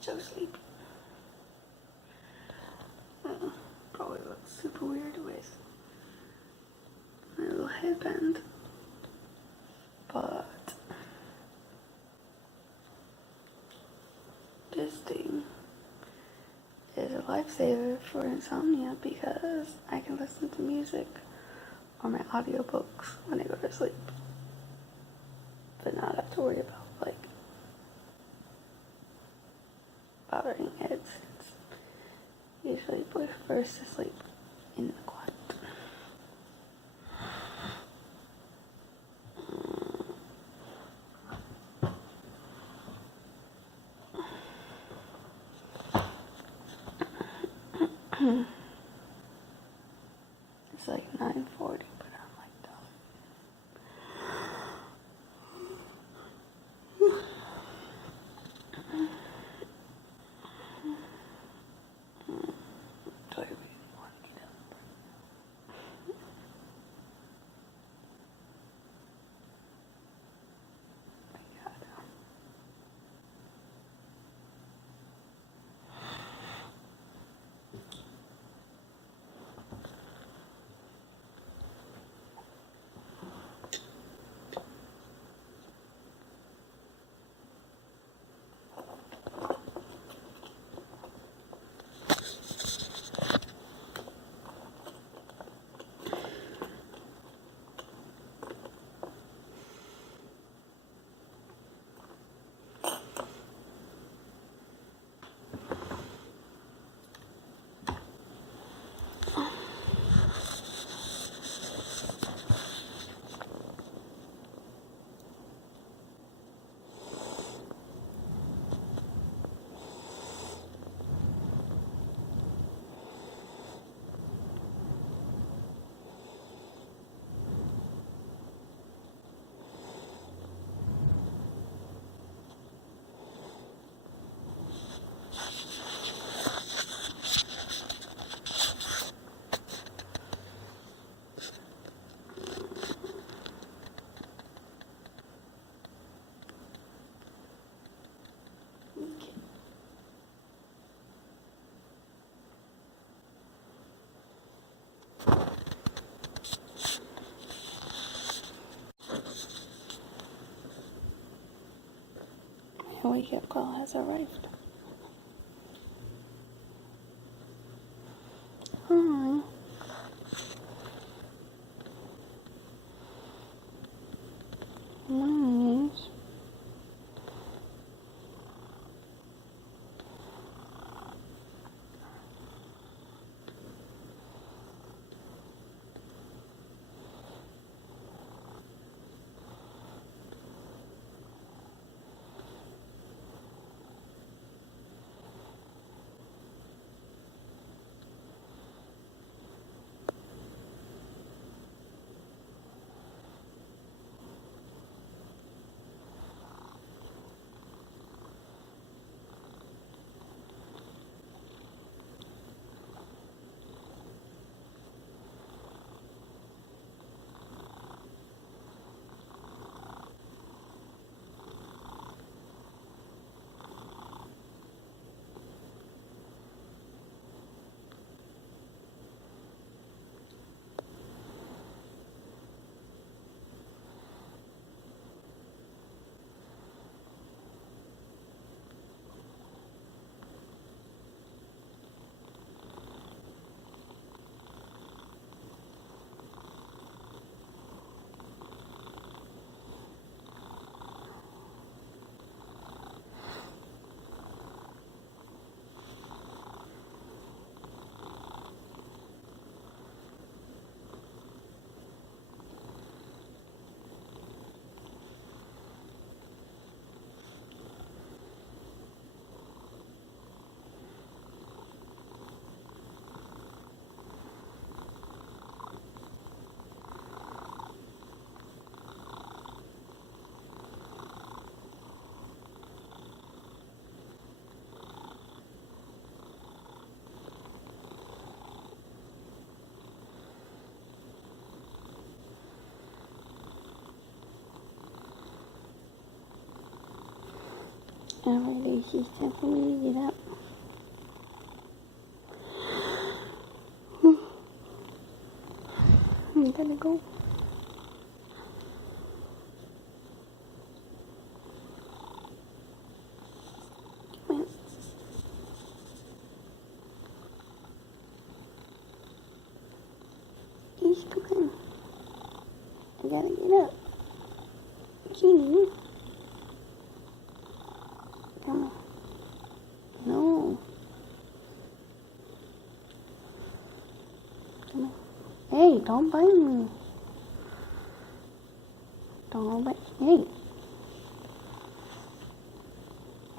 So sleepy. Probably looks super weird with my little headband, but this thing is a lifesaver for insomnia because I can listen to music or my audiobooks when I go to sleep, but not have to worry about bothering heads. It's usually prefers to sleep in the quiet. It's like 9:40, but I'm like done. Do I really want to get up? My God. My wake-up call has arrived. Hi. Nice. Every day she's tempting me to get up. I'm gonna go. Come on. Please come on. I gotta get up. Judy. Come on. No. Come on. Hey, don't bite me. Don't bite. Hey.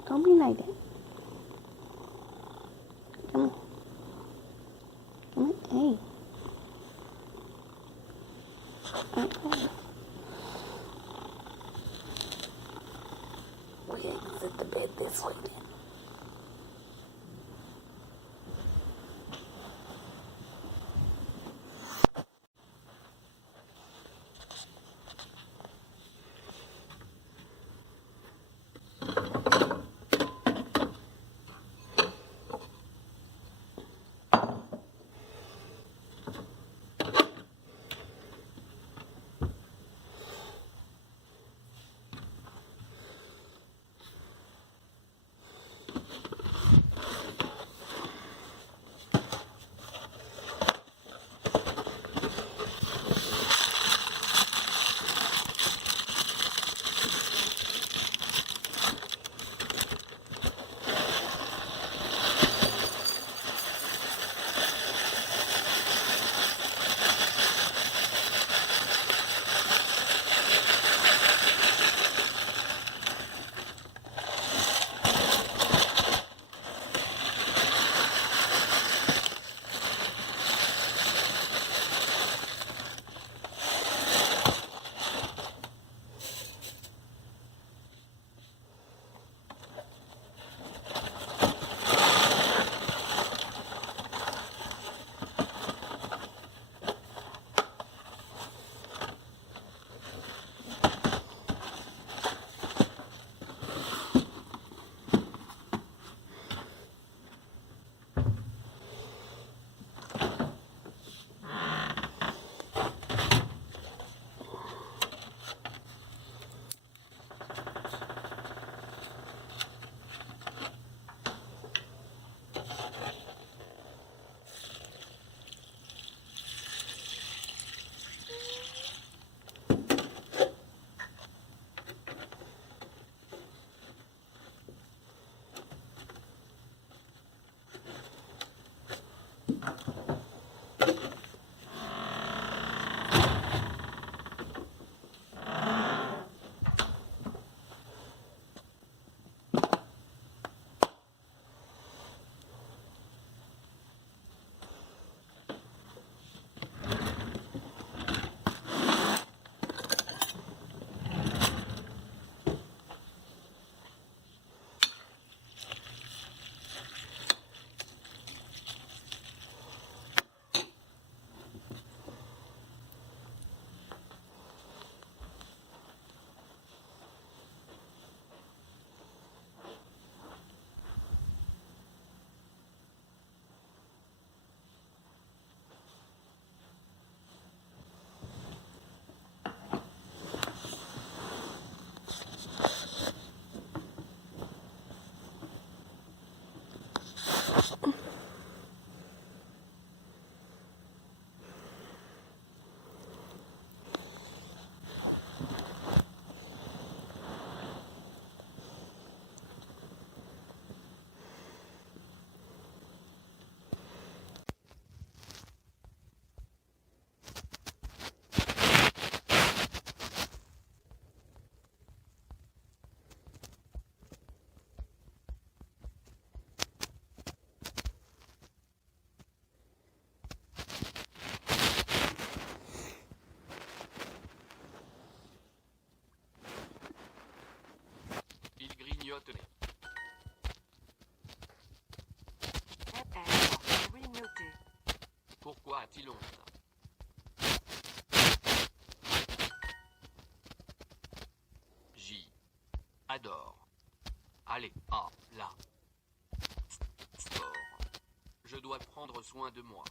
Don't be like that. Come on. Come on. Hey. Okay. We exit the bed this way then. grignoterait. Oui, noté. Pourquoi a-t-il honte? J. Adore. Allez, ah, là. Sport. Je dois prendre soin de moi.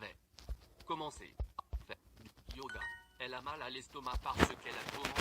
Vais. Commencer. Fait. Yoga. Elle a mal à l'estomac parce qu'elle a trop mangé.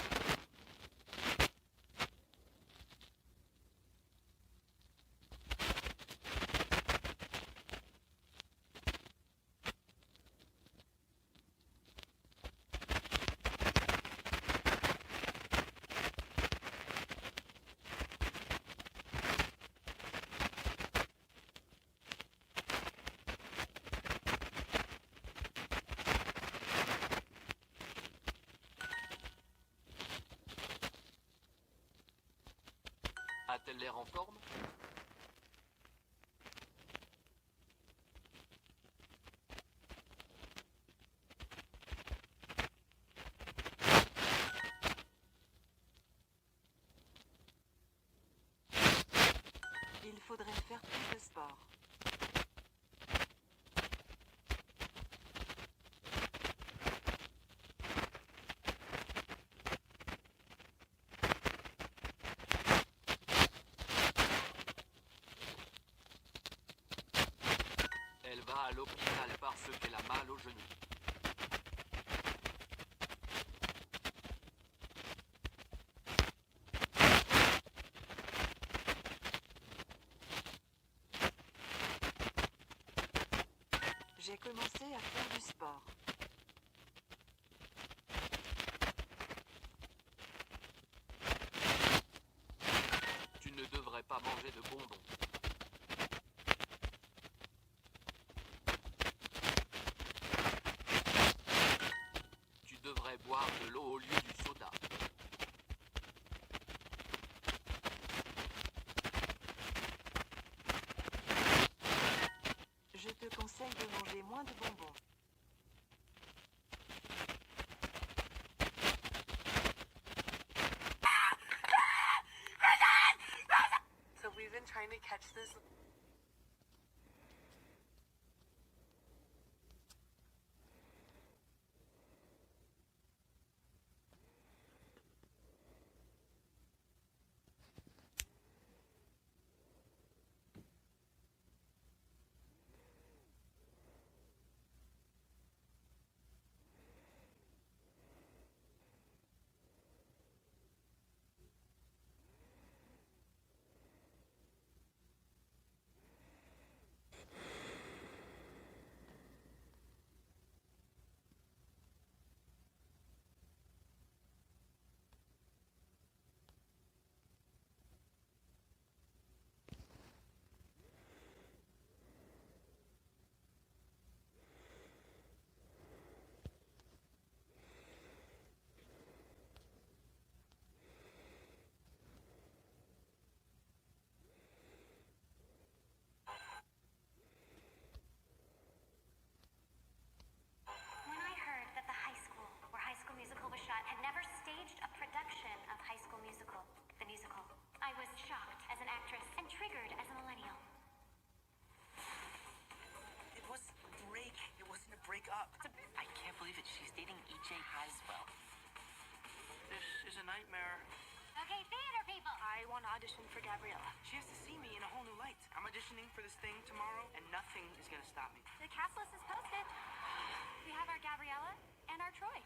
A-t-elle l'air en forme? Il faudrait faire plus de sport. Elle va à l'hôpital parce qu'elle a mal au genou. J'ai commencé à faire du sport. Tu ne devrais pas manger de bonbons. Tu devrais boire de l'eau au lieu du soda. Je te conseille de manger moins de bonbons. So we've been trying to catch this. When I heard that the high school where High School Musical was shot had never staged a production of High School Musical, the musical, I was shocked as an actress and triggered as a millennial. It was a break. It wasn't a break up. I can't believe it. She's dating EJ Haswell. This is a nightmare. Okay, theater people! I want to audition for Gabriella. She has to see me in a whole new light. I'm auditioning for this thing tomorrow, and nothing is going to stop me. The cast list is posted. We have our Gabriella and our Troy.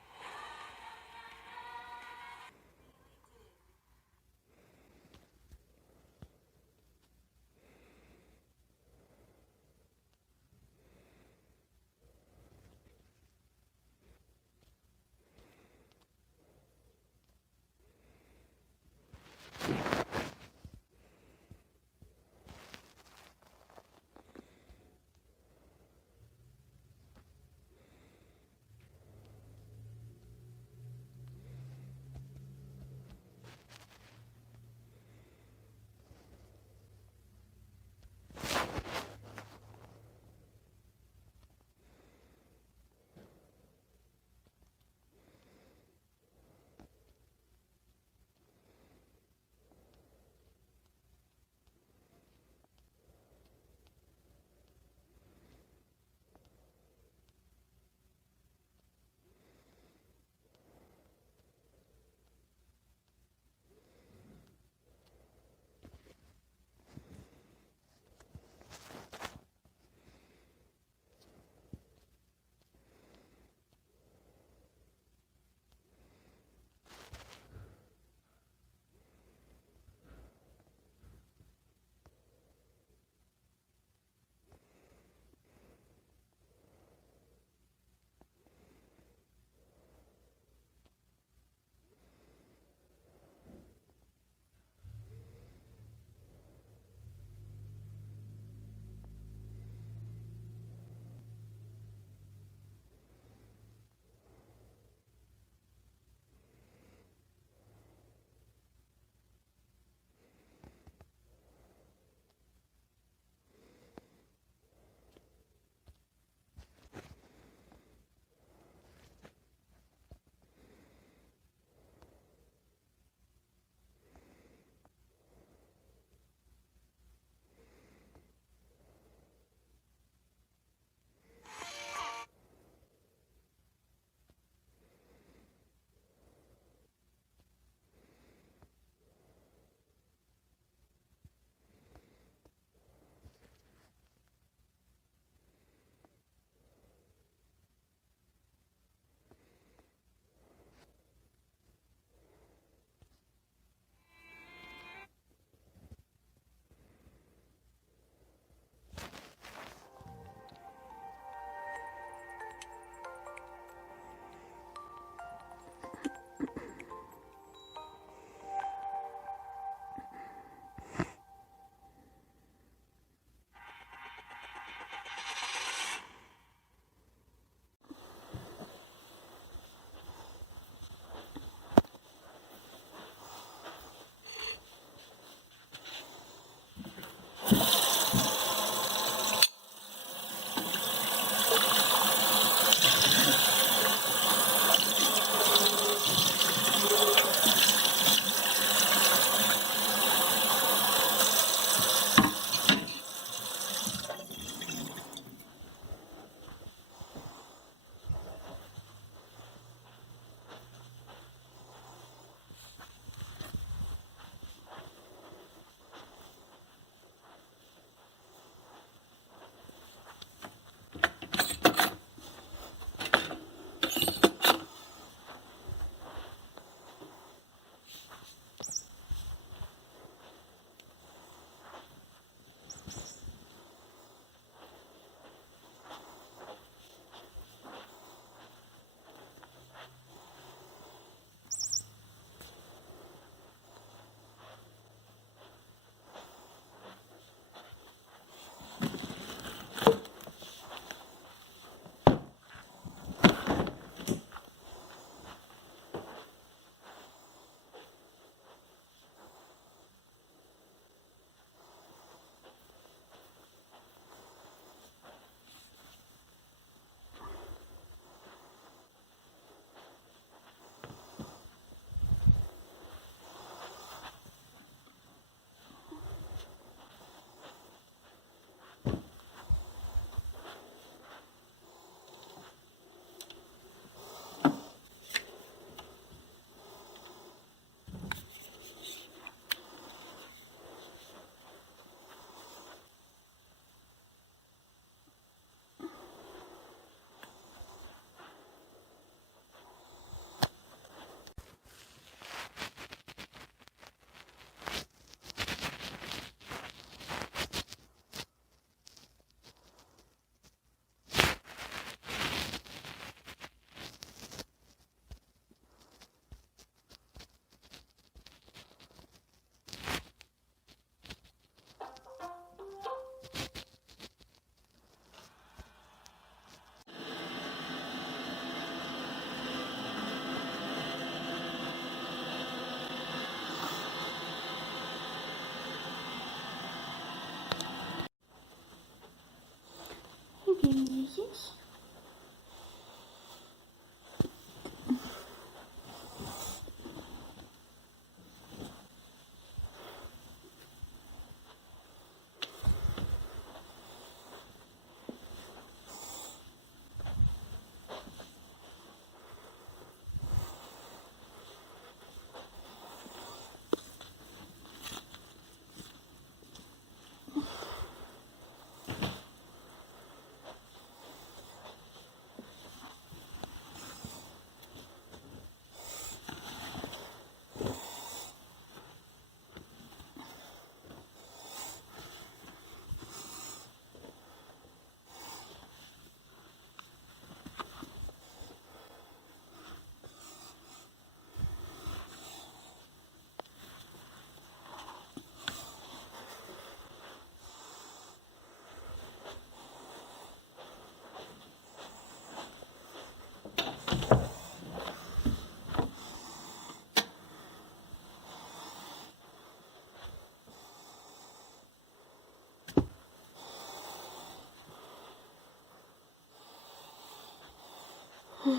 What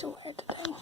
to wear today?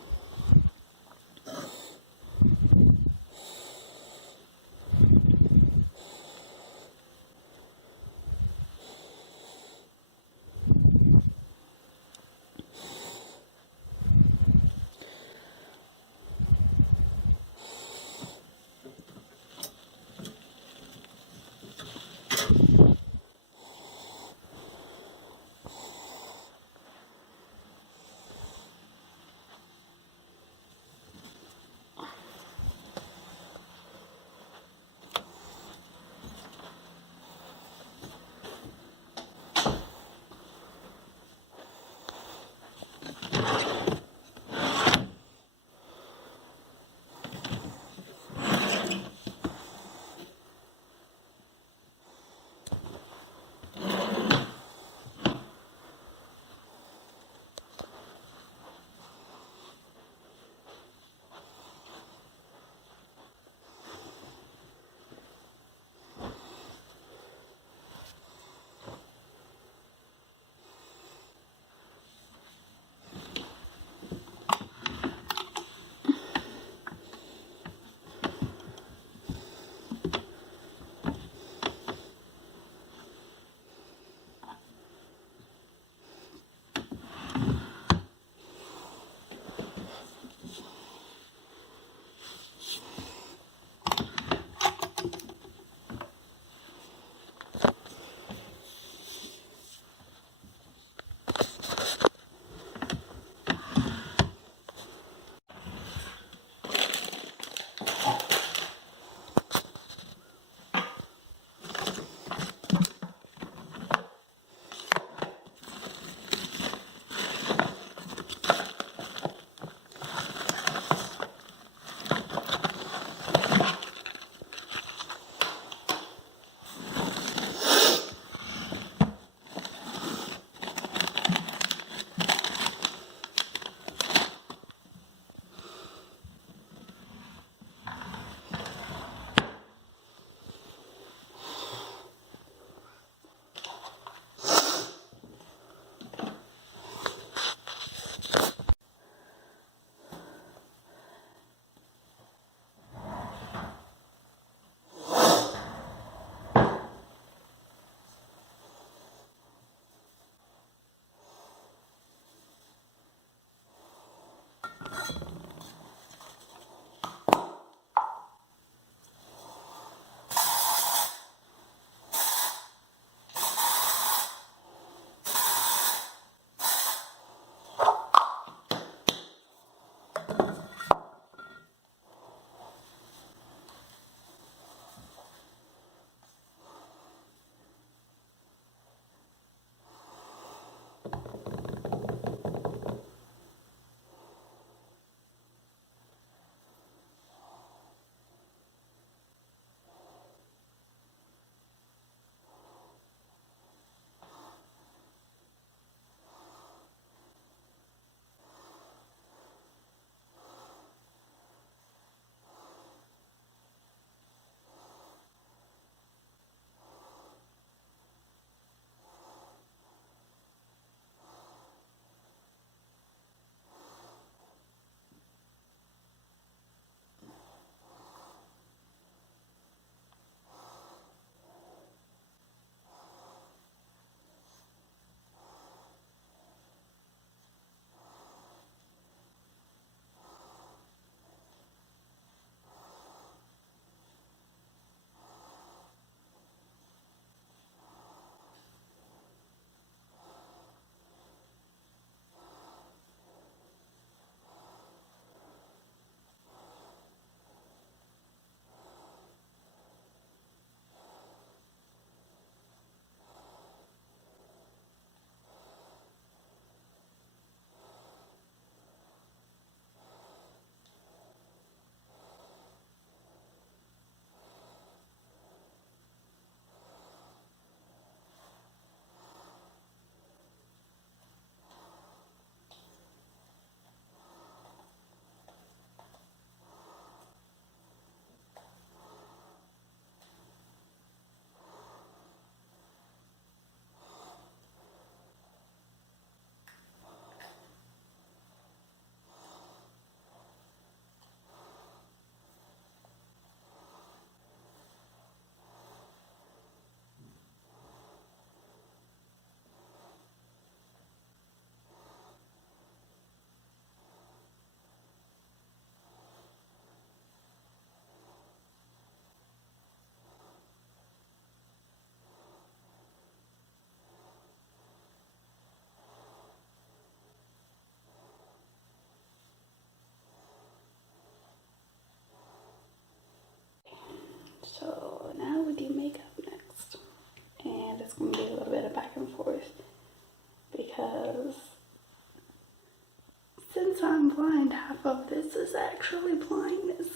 since I'm blind, half of this is actually blindness.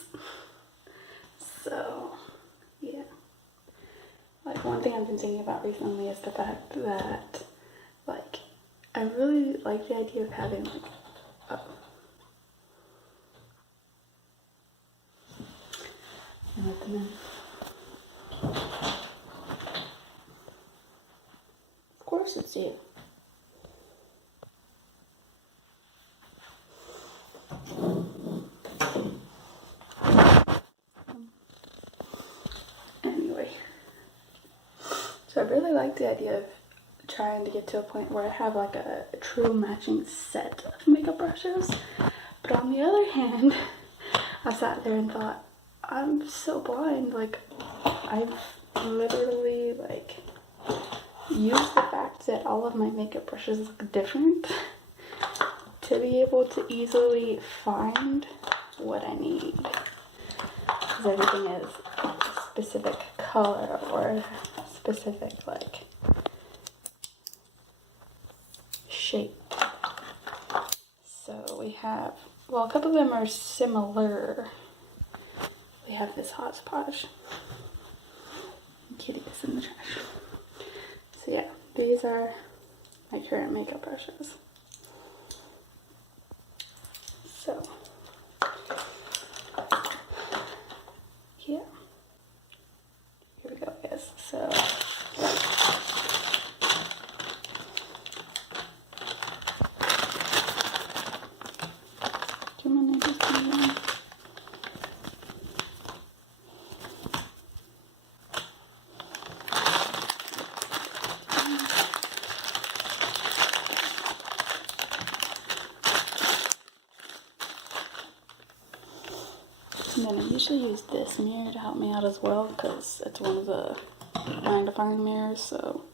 So, yeah. Like, one thing I've been thinking about recently is the fact that, like, I really like the idea of having, like, and let them in. Of course it's you. Anyway, so I really like the idea of trying to get to a point where I have like a true matching set of makeup brushes. But on the other hand, I sat there and thought, I'm so blind. Like, I've literally like used the fact that all of my makeup brushes look different to be able to easily find what I need. Because everything is a specific color or specific like shape. So we have, well, a couple of them are similar. We have this hodgepodge. Kitty is in the trash. So yeah, these are my current makeup brushes. So yeah, here we go, guys. So come on, just come on. And then I usually use this mirror to help me out as well because it's one of the magnifying mirrors, so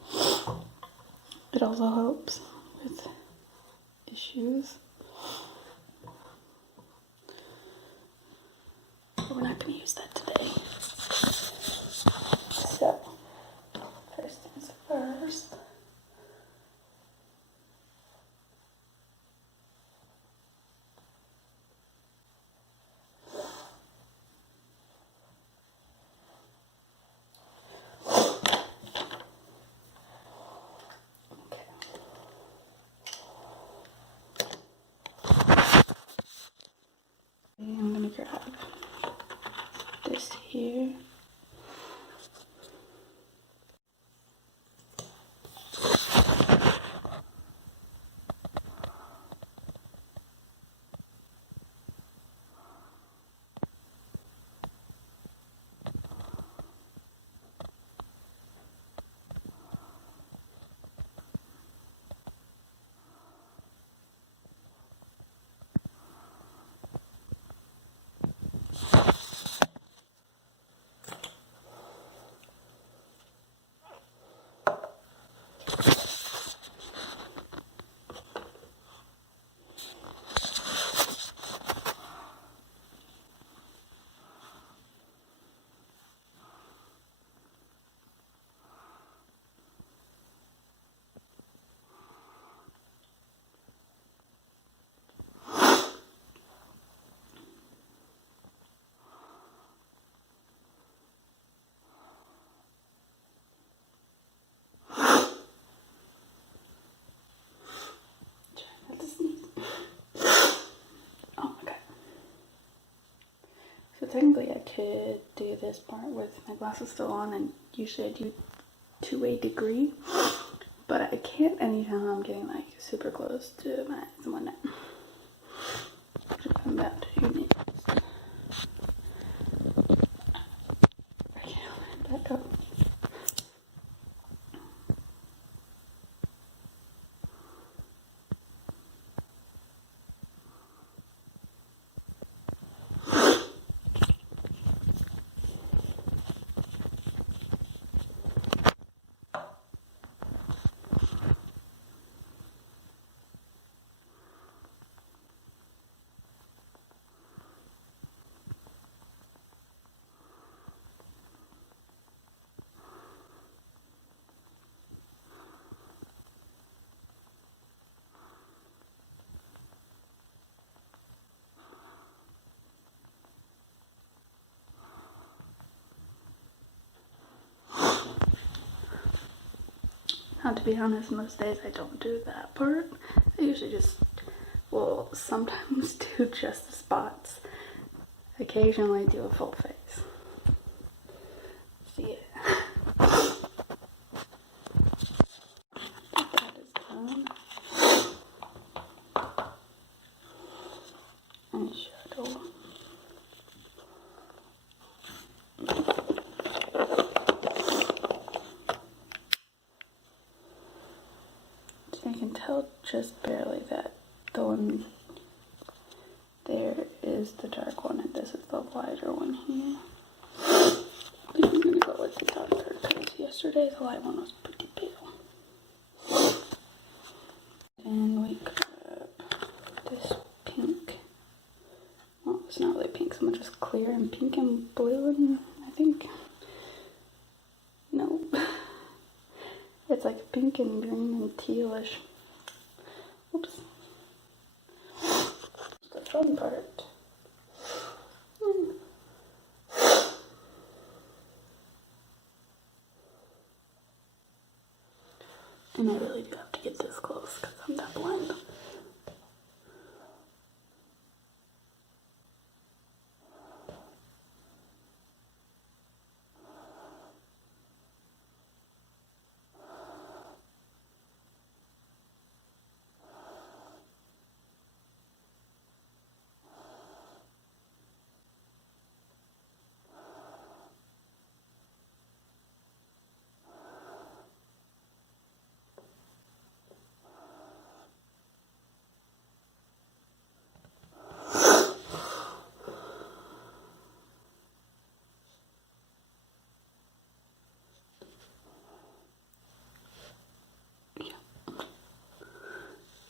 it also helps with issues. But we're not going to use that today. So, first things first. I'm gonna grab this here. So technically I could do this part with my glasses still on, and usually I do to a degree, but I can't anytime I'm getting like super close to my eyes and whatnot. I'm about to need this. I can't let that go. And to be honest, most days I don't do that part. I usually just, well, sometimes do just the spots. Occasionally do a full face. So yeah. That is done. And shadow. So you can tell just barely that the one there is the dark one and this is the lighter one here. I think I'm gonna go with the darker because yesterday's light one was pretty pale. And we grab this pink. Well, it's not really pink, so much as clear and pink and blue, and I think. No. It's like pink and green and tealish. Oops. The fun part. And I really do have to get this close because I'm that blind.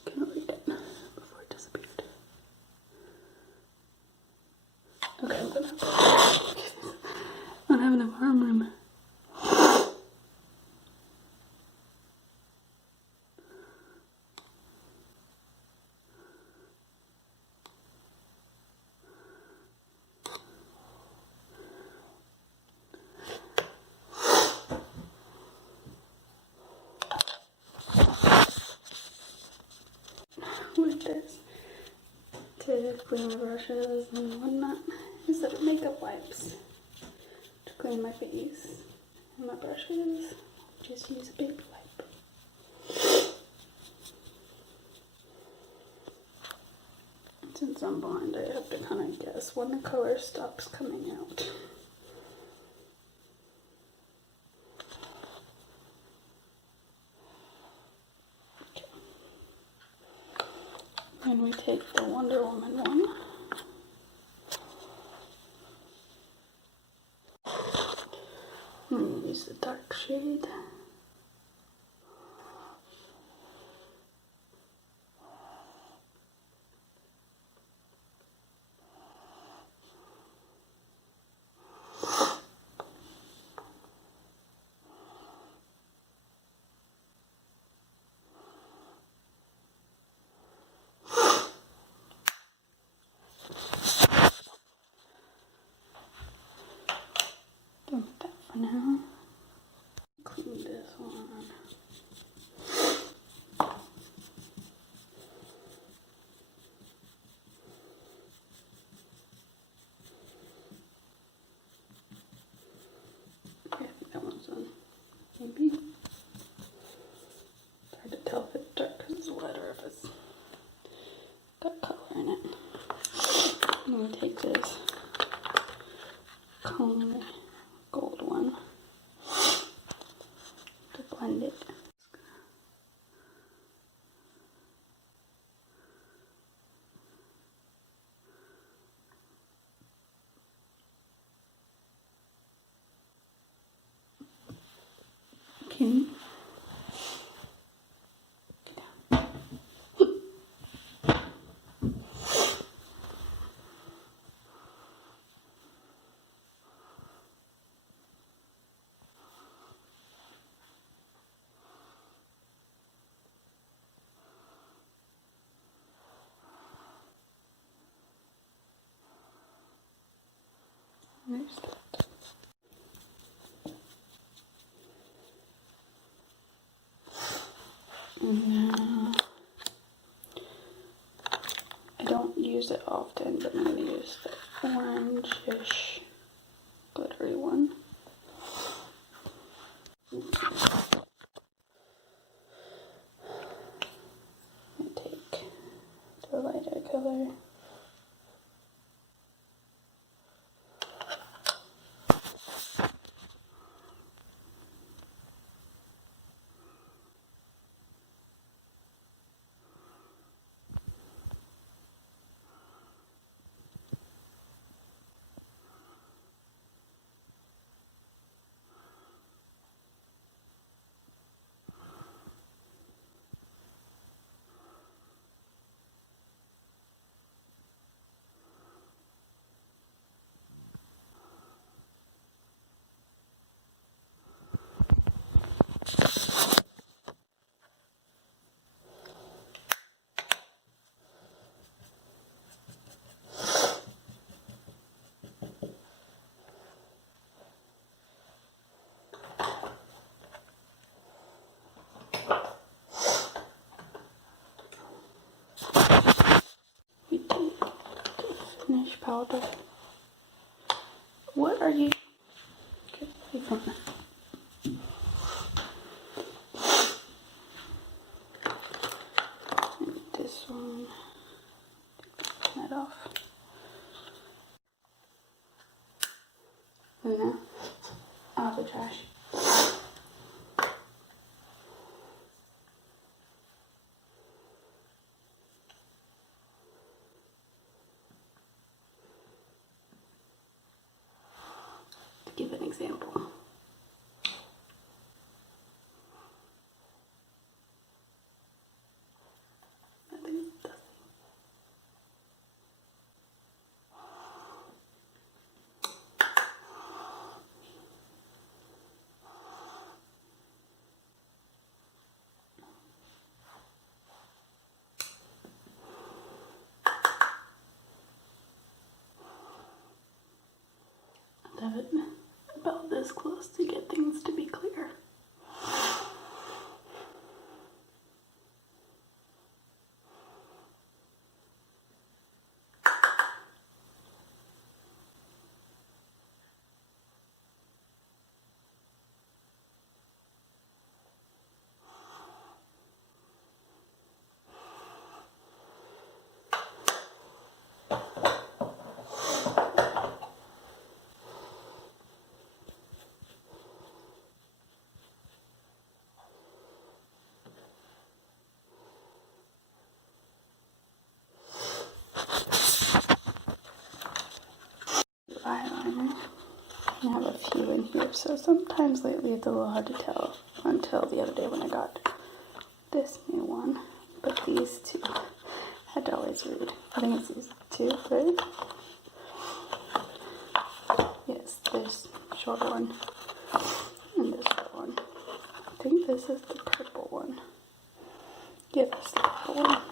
Gonna read it before it disappeared. Okay, I'm gonna. I don't have enough arm room. With this to clean my brushes and whatnot instead of makeup wipes to clean my face and my brushes. Just use a baby wipe. Since I'm blind, I have to kind of guess when the color stops coming out. And we take the Wonder Woman one. And use the dark shade. Done with that for now. Clean this one. Okay, I think that one's done. Maybe. It's hard to tell if it's dark because it's wet or if it's got color in it. I'm going to take this cone gold one to blend it. Okay. don't use it often, but I'm going to use the orange-ish glittery one. I'm going to take the lighter color. We take the finish powder. What are you? Okay, be fine. And this one. Take that off. Luna, out of the trash. To give an example. I think it's dusty. I have it about this close to get things to be clear. Eyeliner. I have a few in here, so sometimes lately it's a little hard to tell until the other day when I got this new one. But these two, I always read. I think it's these two, right? Yes, this short one and this short one. I think this is the purple one. Yeah, that's the purple one.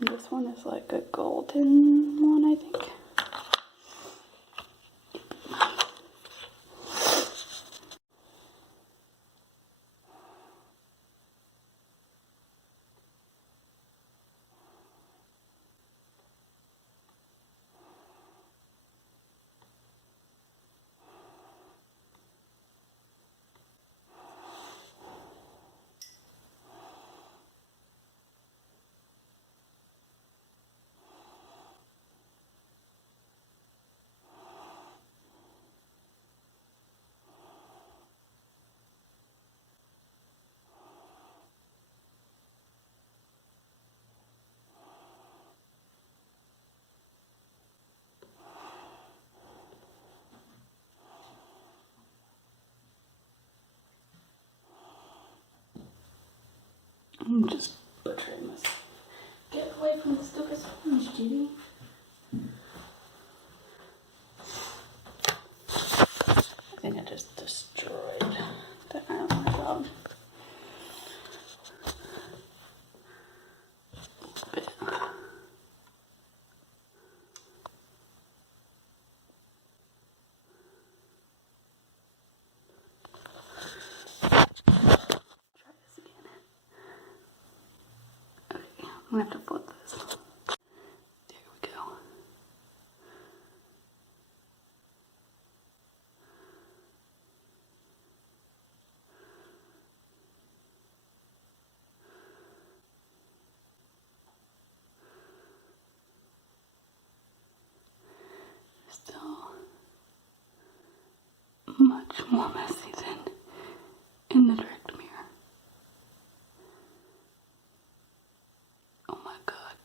And this one is like a golden one, I think. I'm just butchering this. Get away from the stupid sponge, Judy. I think I just destroyed the eyeliner job. Bit. Try this again. Okay, I'm gonna have to flip this. more messy than in the direct mirror. Oh my god.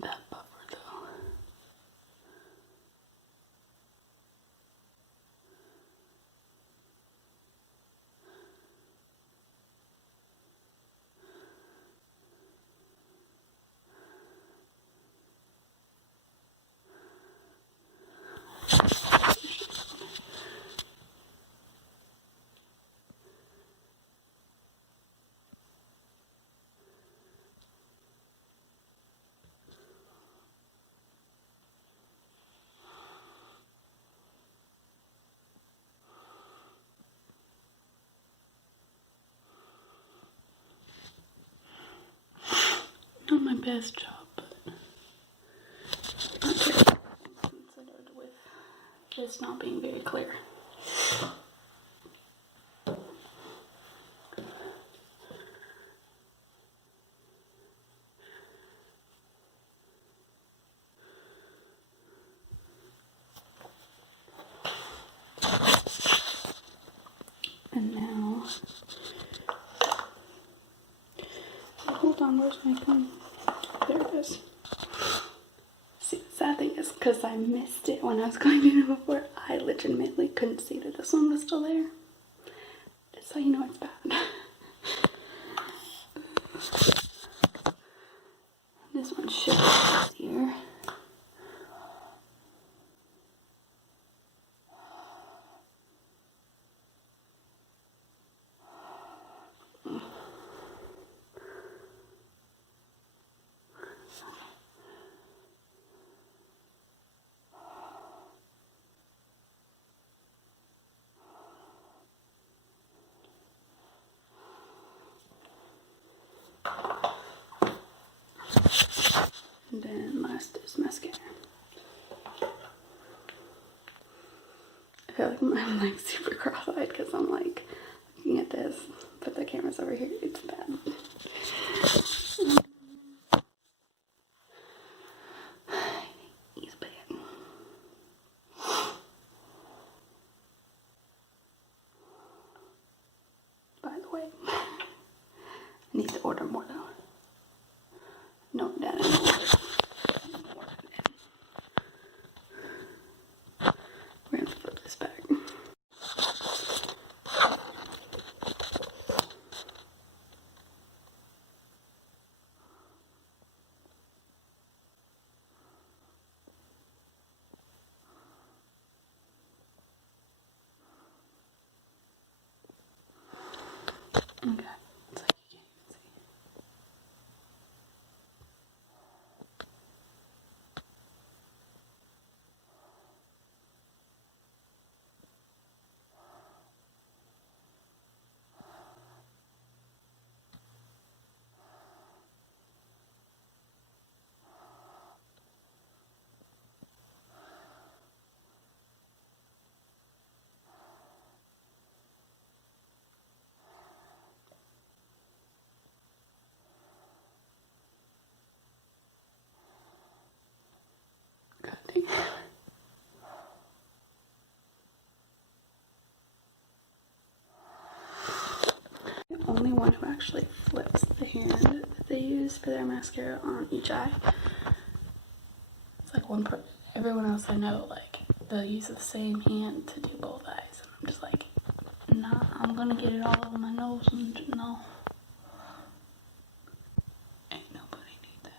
That buffer though. Not my best job, but not terrible considered with this not being very clear. And now, hold on, where's my gun? There it is. See, the sad thing is, because I missed it when I was going to do it before, I legitimately couldn't see that this one was still there. That's how you know it's bad. This one should be easier. And then last is mascara. I feel like I'm like super cross-eyed because I'm like looking at this, but the camera's over here. It's bad. He's bad. By the way, I need to order more though. No, that is we're gonna flip this back. Okay, it's like you can't even see. God dang. The only one who actually flips the hand that they use for their mascara on each eye. It's like one per everyone else I know, like they'll use the same hand to do both eyes, and I'm just like, nah, I'm gonna get it all over my nose, and no, ain't nobody need that.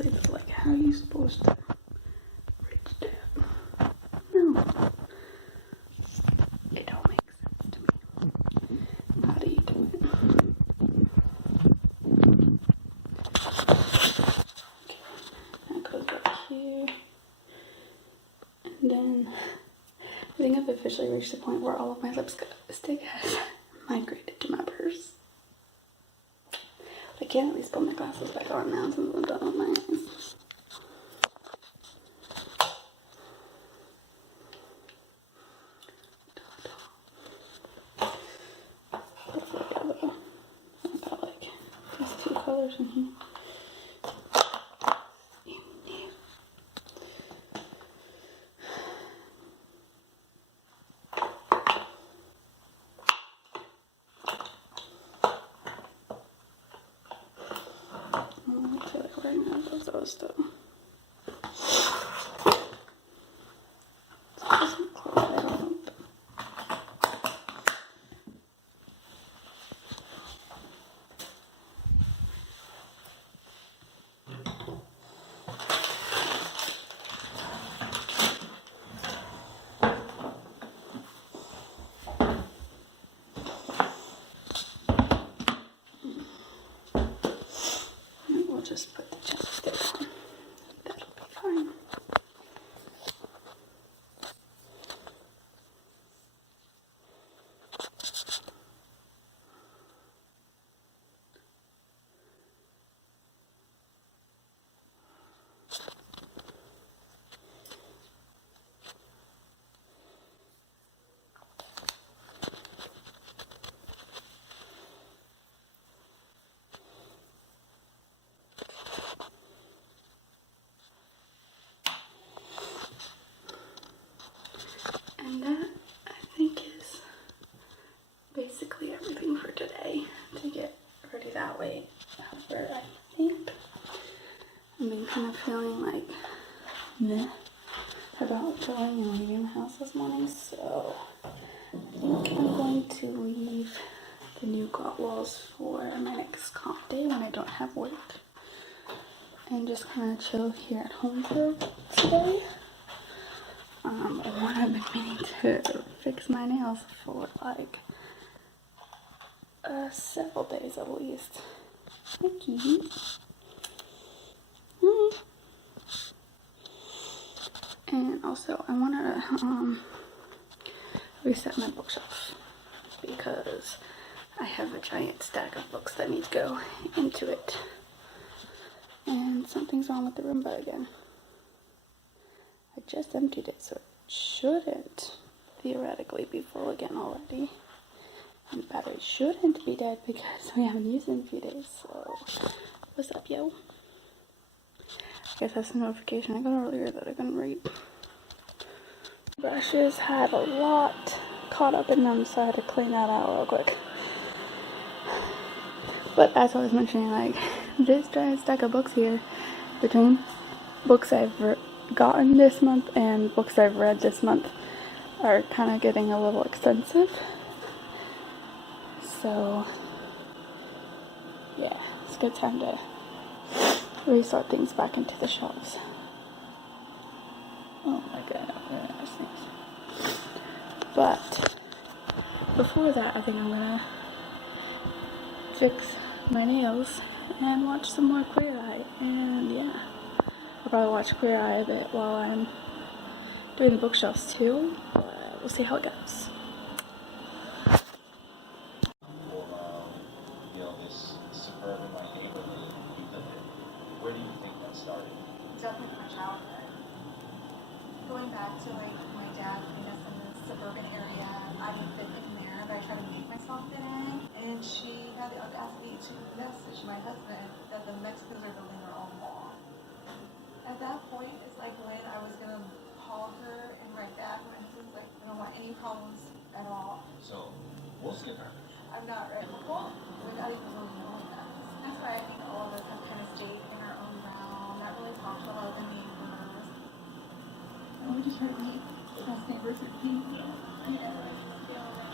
honestly, though, like, how are you supposed to bridge that? No. It don't make sense to me. How do you do it? Okay, that goes back here. And then I think I've officially reached the point where all of my lipstick has migrated to my purse. I can at least put my glasses back on now since I'm done with my eyes. I've got like these two colors in here. I feel like wearing none of those though. We'll just put the chapstick on. That'll be fine. And that, I think, is basically everything for today to get ready that way. However, I think I've been kind of feeling like meh about going and leaving the house this morning, so I think I'm going to leave the new got walls for my next comp day when I don't have work and just kind of chill here at home for today. What I've been meaning to fix my nails for like several days at least. Thank you. And also I want to reset my bookshelf because I have a giant stack of books that need to go into it. And something's wrong with the Roomba again. I just emptied it, so it shouldn't theoretically be full again already. And the battery shouldn't be dead because we haven't used it in a few days, so what's up, yo? I guess that's a notification I got earlier that I couldn't read. Brushes had a lot caught up in them, so I had to clean that out real quick. But as I was mentioning, like, this giant stack of books here, between books I've gotten this month and books I've read this month, are kind of getting a little extensive. So, yeah, it's a good time to resort things back into the shelves. Oh my god, I sneeze. But before that, I think I'm gonna fix my nails and watch some more Queer Eye. And yeah, I'll probably watch Queer Eye a bit while I'm doing the bookshelves too, but we'll see how it goes. This suburban like neighborhood you live in. Where do you think that started? Definitely my childhood. Going back to like my dad putting us in this suburban area, I didn't fit in there, but I tried to make myself fit in. And she had the audacity to message my husband that the Mexicans are building their own wall. At that point, it's like when I was gonna call her and write back. My husband's like, I don't want any problems at all. So we'll skip her. I'm not ready. Well, we're not even really knowing that. That's why I think all of us have kind of stayed in our own realm, not really talked to a lot of the neighbors. And we just try to meet as neighbors and people, you know.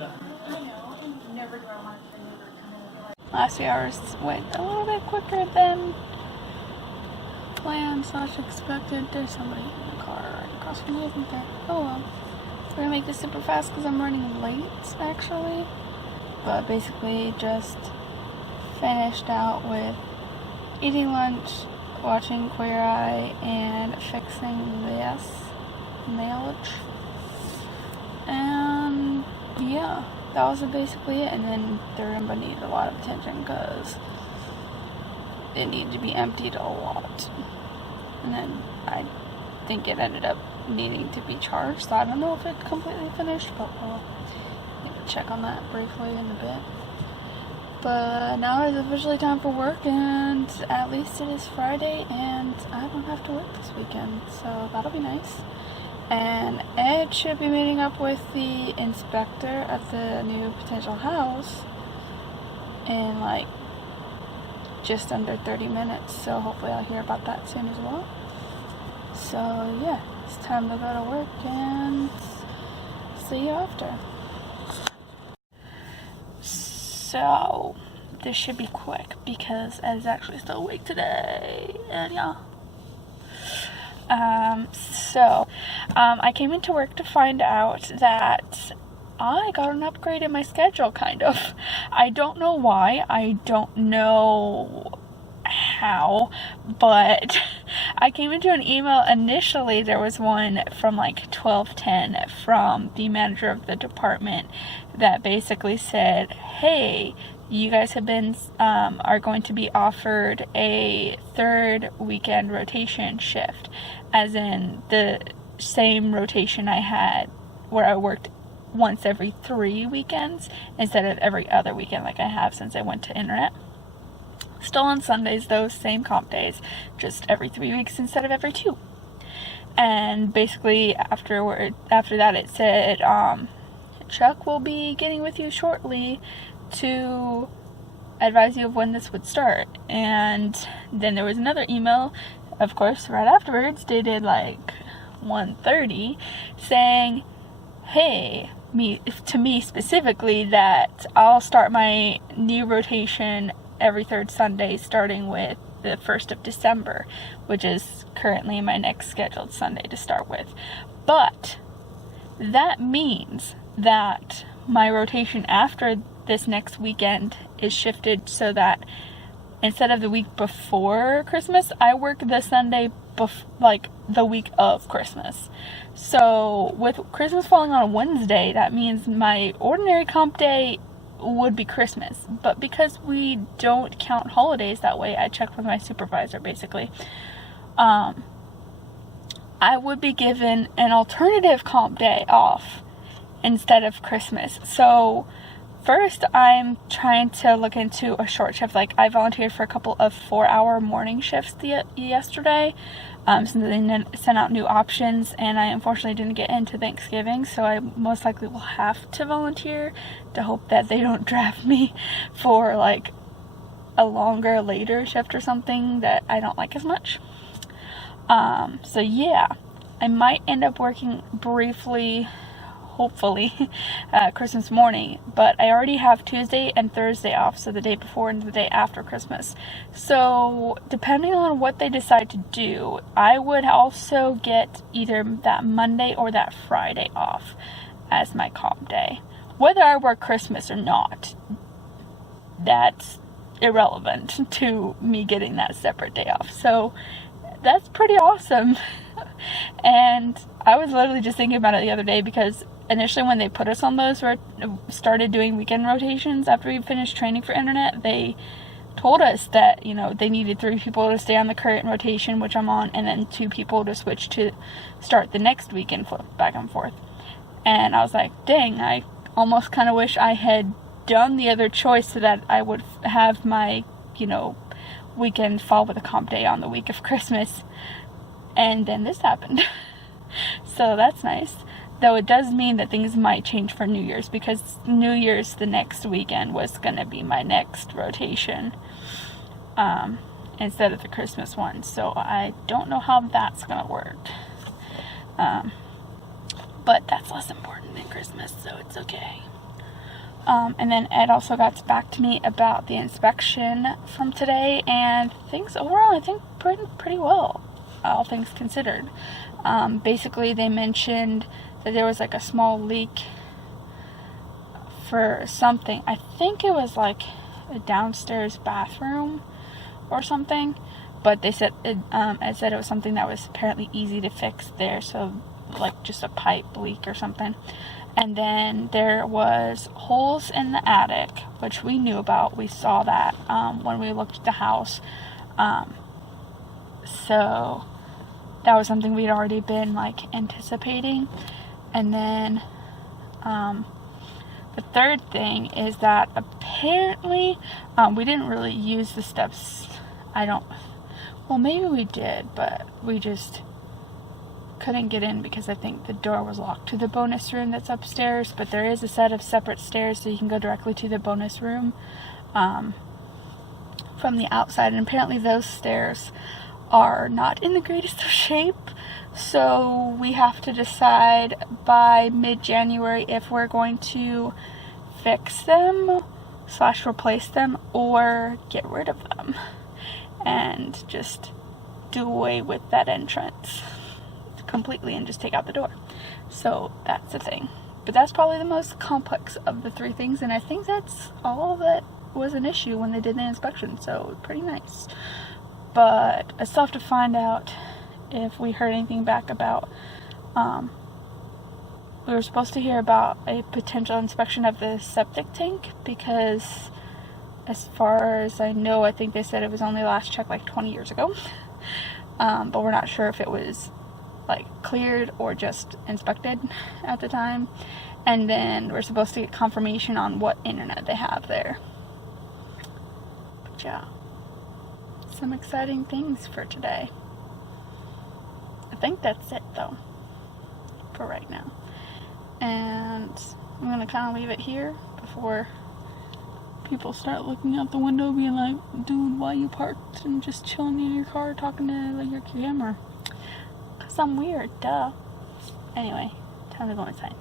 I know, and never do I want a neighbor to come in and be like, Last few hours went a little bit quicker than planned / expected. There's somebody in the car right across from me, isn't there? Oh well. We're gonna make this super fast because I'm running late, actually. But basically just finished out with eating lunch, watching Queer Eye, and fixing this mailage. And yeah, that was basically it. And then the room needed a lot of attention because it needed to be emptied a lot. And then I think it ended up needing to be charged, so I don't know if it completely finished, but we'll check on that briefly in a bit. But now it's officially time for work, and at least it is Friday, and I don't have to work this weekend, so that'll be nice. And Ed should be meeting up with the inspector at the new potential house in like just under 30 minutes, so hopefully I'll hear about that soon as well. So yeah, it's time to go to work, and see you after. So this should be quick because Ed's actually still awake today, and yeah. I came into work to find out that I got an upgrade in my schedule, kind of. I don't know why, I don't know how, but I came into an email initially. There was one from like 12:10 from the manager of the department that basically said, hey, you guys have been are going to be offered a 3rd weekend rotation shift, as in the same rotation I had where I worked once every 3 weekends instead of every other weekend like I have since I went to internet. Still on Sundays, those same comp days, just every 3 weeks instead of every 2. And basically after that it said, Chuck will be getting with you shortly to advise you of when this would start. And then there was another email, of course, right afterwards, dated like 1:30, saying, hey, to me specifically, that I'll start my new rotation every 3rd Sunday starting with the 1st of December, which is currently my next scheduled Sunday to start with. But that means that my rotation after this next weekend is shifted so that instead of the week before Christmas, I work the Sunday like the week of Christmas. So with Christmas falling on a Wednesday, that means my ordinary comp day would be Christmas. But because we don't count holidays that way, I checked with my supervisor basically, I would be given an alternative comp day off instead of Christmas. So first, I'm trying to look into a short shift. Like, I volunteered for a couple of 4-hour morning shifts yesterday, since they sent out new options, and I unfortunately didn't get into Thanksgiving, so I most likely will have to volunteer to hope that they don't draft me for, like, a longer, later shift or something that I don't like as much. So yeah, I might end up working briefly, hopefully, Christmas morning, but I already have Tuesday and Thursday off, so the day before and the day after Christmas. So depending on what they decide to do, I would also get either that Monday or that Friday off as my comp day. Whether I work Christmas or not, that's irrelevant to me getting that separate day off. So that's pretty awesome. And I was literally just thinking about it the other day, because initially when they put us on those, started doing weekend rotations after we finished training for internet, they told us that, you know, they needed 3 people to stay on the current rotation, which I'm on, and then 2 people to switch to start the next weekend, flip back and forth. And I was like, dang, I almost kind of wish I had done the other choice so that I would have my, you know, weekend fall with a comp day on the week of Christmas. And then this happened. So that's nice. Though it does mean that things might change for New Year's, because New Year's the next weekend was going to be my next rotation, instead of the Christmas one. So I don't know how that's going to work. But that's less important than Christmas, so it's okay. And then Ed also got back to me about the inspection from today, and things overall I think went pretty well, all things considered. Basically, they mentioned that there was like a small leak for something. I think it was like a downstairs bathroom or something, but they said it was something that was apparently easy to fix there, so like just a pipe leak or something. And then there was holes in the attic, which we knew about. We saw that when we looked at the house. So that was something we'd already been like anticipating. And then the third thing is that apparently we didn't really use the steps. Well, maybe we did, but we just couldn't get in because I think the door was locked to the bonus room that's upstairs. But there is a set of separate stairs, so you can go directly to the bonus room from the outside. And apparently those stairs are not in the greatest of shape, so we have to decide by mid-January if we're going to fix them / replace them or get rid of them and just do away with that entrance completely and just take out the door. So that's the thing. But that's probably the most complex of the three things, and I think that's all that was an issue when they did the inspection, so pretty nice. But I still have to find out if we heard anything back about, we were supposed to hear about a potential inspection of the septic tank, because as far as I know, I think they said it was only last checked like 20 years ago. But we're not sure if it was like cleared or just inspected at the time. And then we're supposed to get confirmation on what internet they have there. But yeah, some exciting things for today. I think that's it though, for right now. And I'm gonna kind of leave it here before people start looking out the window being like, dude, why you parked and just chilling in your car talking to like your camera? Cause I'm weird, duh. Anyway, time to go inside.